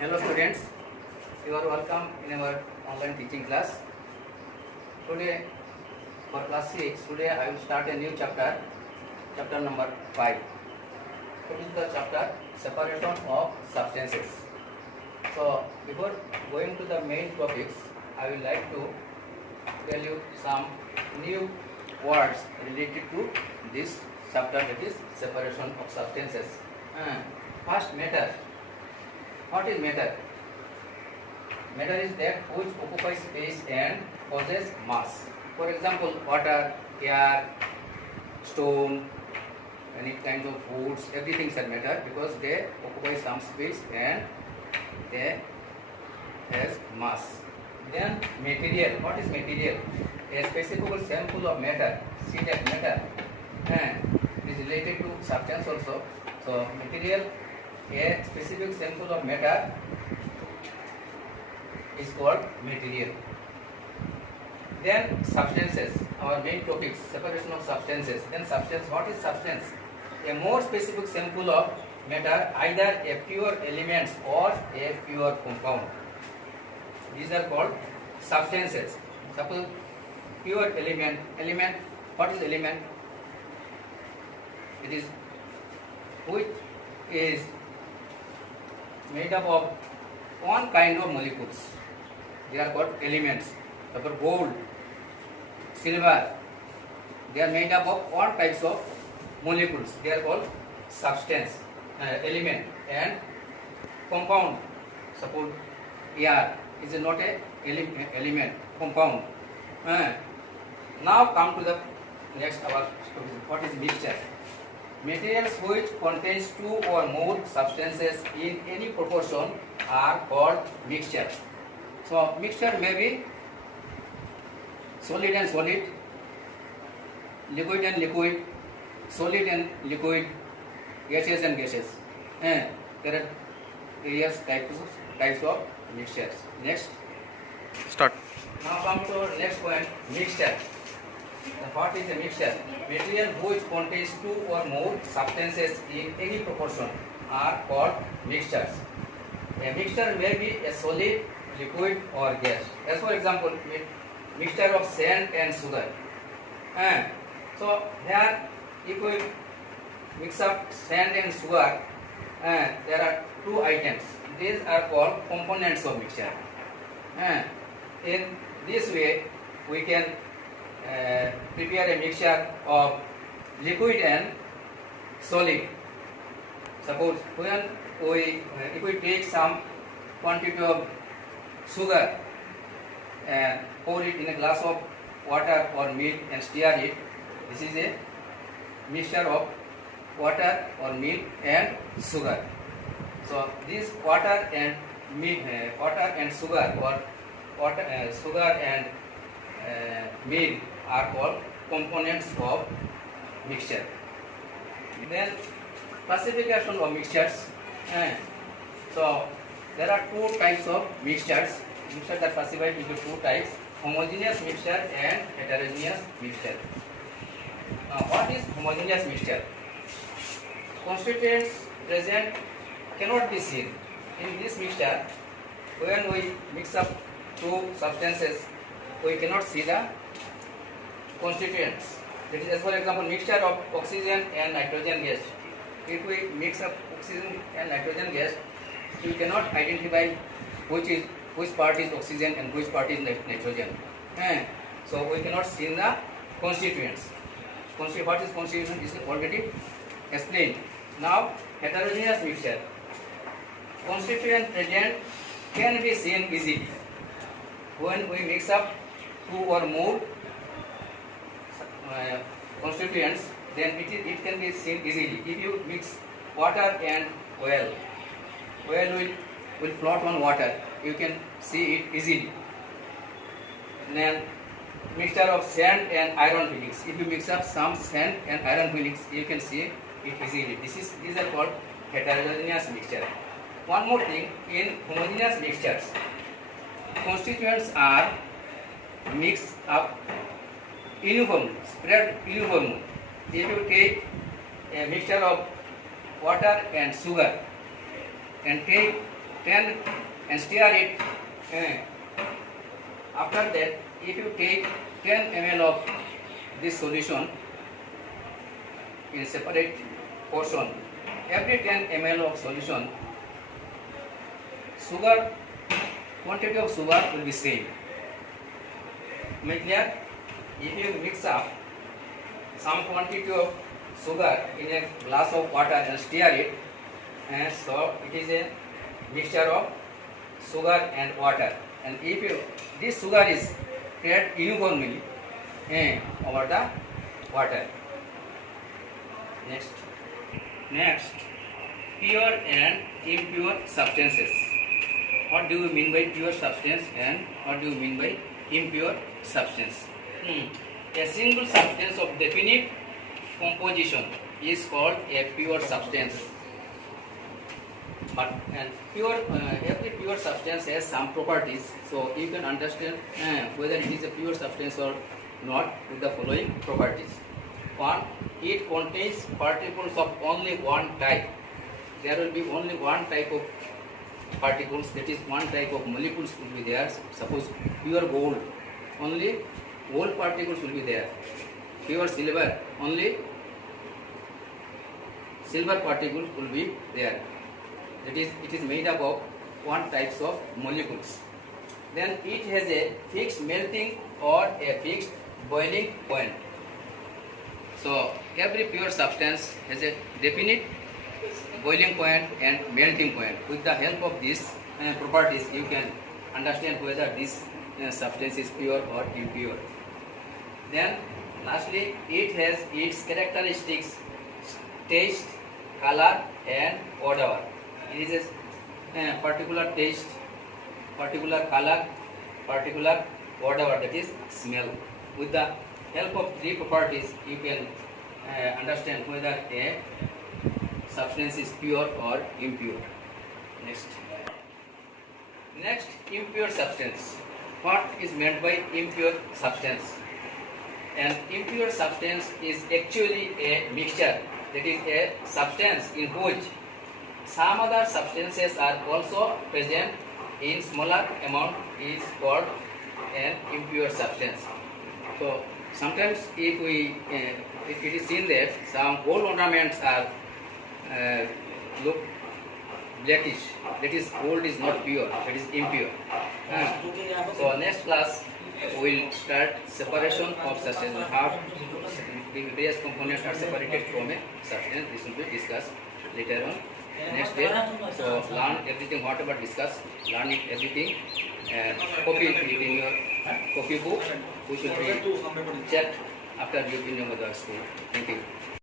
Hello students, you are welcome in our online teaching class. Today for class 6, today I will start a new chapter, chapter number 5. It is the chapter separation of substances. So before going to the main topics, I would like to tell you some new words related to this chapter, that is separation of substances. First, matter. What is matter? Matter is that which occupies space and possesses mass. For example, water, air, stone, any kind of foods, everything is matter because they occupy some space and they has mass. Then material. What is material? A specific sample of matter. See that matter is related to substance also. So material, a specific sample of matter is called material. Then substances, our main topics, separation of substances. Then substance, what is substance? A more specific sample of matter, either a pure elements or a pure compound. These are called substances. Suppose pure element, what is element? It is which is made up of one kind of molecules. They are called elements. Suppose gold, silver, they are made up of all types of molecules. They are called substance, element. And compound, suppose air is not a element, compound. Now come to the next our story. What is mixture? Materials which contains two or more substances in any proportion are called mixture. So mixture may be solid and solid, liquid and liquid, solid and liquid, gaseous and gaseous. There are various types of mixtures. Next. Start. Now come to next point, mixture. What is a mixture? Material which contains two or more substances in any proportion are called mixtures. A mixture may be a solid, liquid or gas. As for example, mixture of sand and sugar. So here if we mix up sand and sugar, there are two items. These are called components of mixture. In this way we can prepare a mixture of liquid and solid. Suppose when if we take some quantity of sugar and pour it in a glass of water or milk and stir it, this is a mixture of water or milk and sugar. So this water and milk, water and sugar or water, sugar and milk are called components of mixture. Then classification of mixtures. So there are two types of mixtures. Mixtures are classified into two types: homogeneous mixture and heterogeneous mixture. What is homogeneous mixture? Constituents present cannot be seen. In this mixture, when we mix up two substances, we cannot see the constituents. That is, as for example, mixture of oxygen and nitrogen gas. If we mix up oxygen and nitrogen gas, we cannot identify which part is oxygen and which part is nitrogen. So we cannot see the constituents. What is constituent is already explained. Now heterogeneous mixture. Constituent present can be seen easily. When we mix up two or more constituents, then it can be seen easily. If you mix water and oil will float on water. You can see it easily. Then mixture of sand and iron filings. If you mix up some sand and iron filings, you can see it easily. These are called heterogeneous mixture. One more thing, in homogeneous mixtures, constituents are mixed up uniformly, spread uniformly. If you take a mixture of water and sugar and take 10 and stir it. After that, if you take 10 ml of this solution in separate portion, every 10 ml of solution, sugar quantity of sugar will be same. Make clear? If you mix up some quantity of sugar in a glass of water and stir it, and so it is a mixture of sugar and water. And if you, this sugar is spread uniformly over the water. Next, pure and impure substances. What do you mean by pure substance and what do you mean by impure substance? A single substance of definite composition is called a pure substance. But every pure substance has some properties, so you can understand whether it is a pure substance or not with the following properties. One, it contains particles of only one type. There will be only one type of particles, that is one type of molecules will be there. Suppose pure gold, only gold particles will be there. Pure silver, only silver particles will be there. That is, it is made up of one types of molecules. Then it has a fixed melting or a fixed boiling point. So every pure substance has a definite boiling point and melting point. With the help of these properties, you can understand whether this substance is pure or impure. Then lastly, it has its characteristics, taste, color and odor. It is a particular taste, particular color, particular odor, that is smell. With the help of three properties, you can understand whether a substance is pure or impure. Next, impure substance. What is meant by impure substance? An impure substance is actually a mixture, that is a substance in which some other substances are also present in smaller amount is called an impure substance. So sometimes if it is seen that some gold ornaments are look blackish, that is gold is not pure, that is impure. So next class we will start separation of substance, how various components are separated from a substance. This will be discussed later on. Next day, so learn everything whatever discussed, learn it everything and copy it in your copy book, which will be checked after you finish the school. Thank you.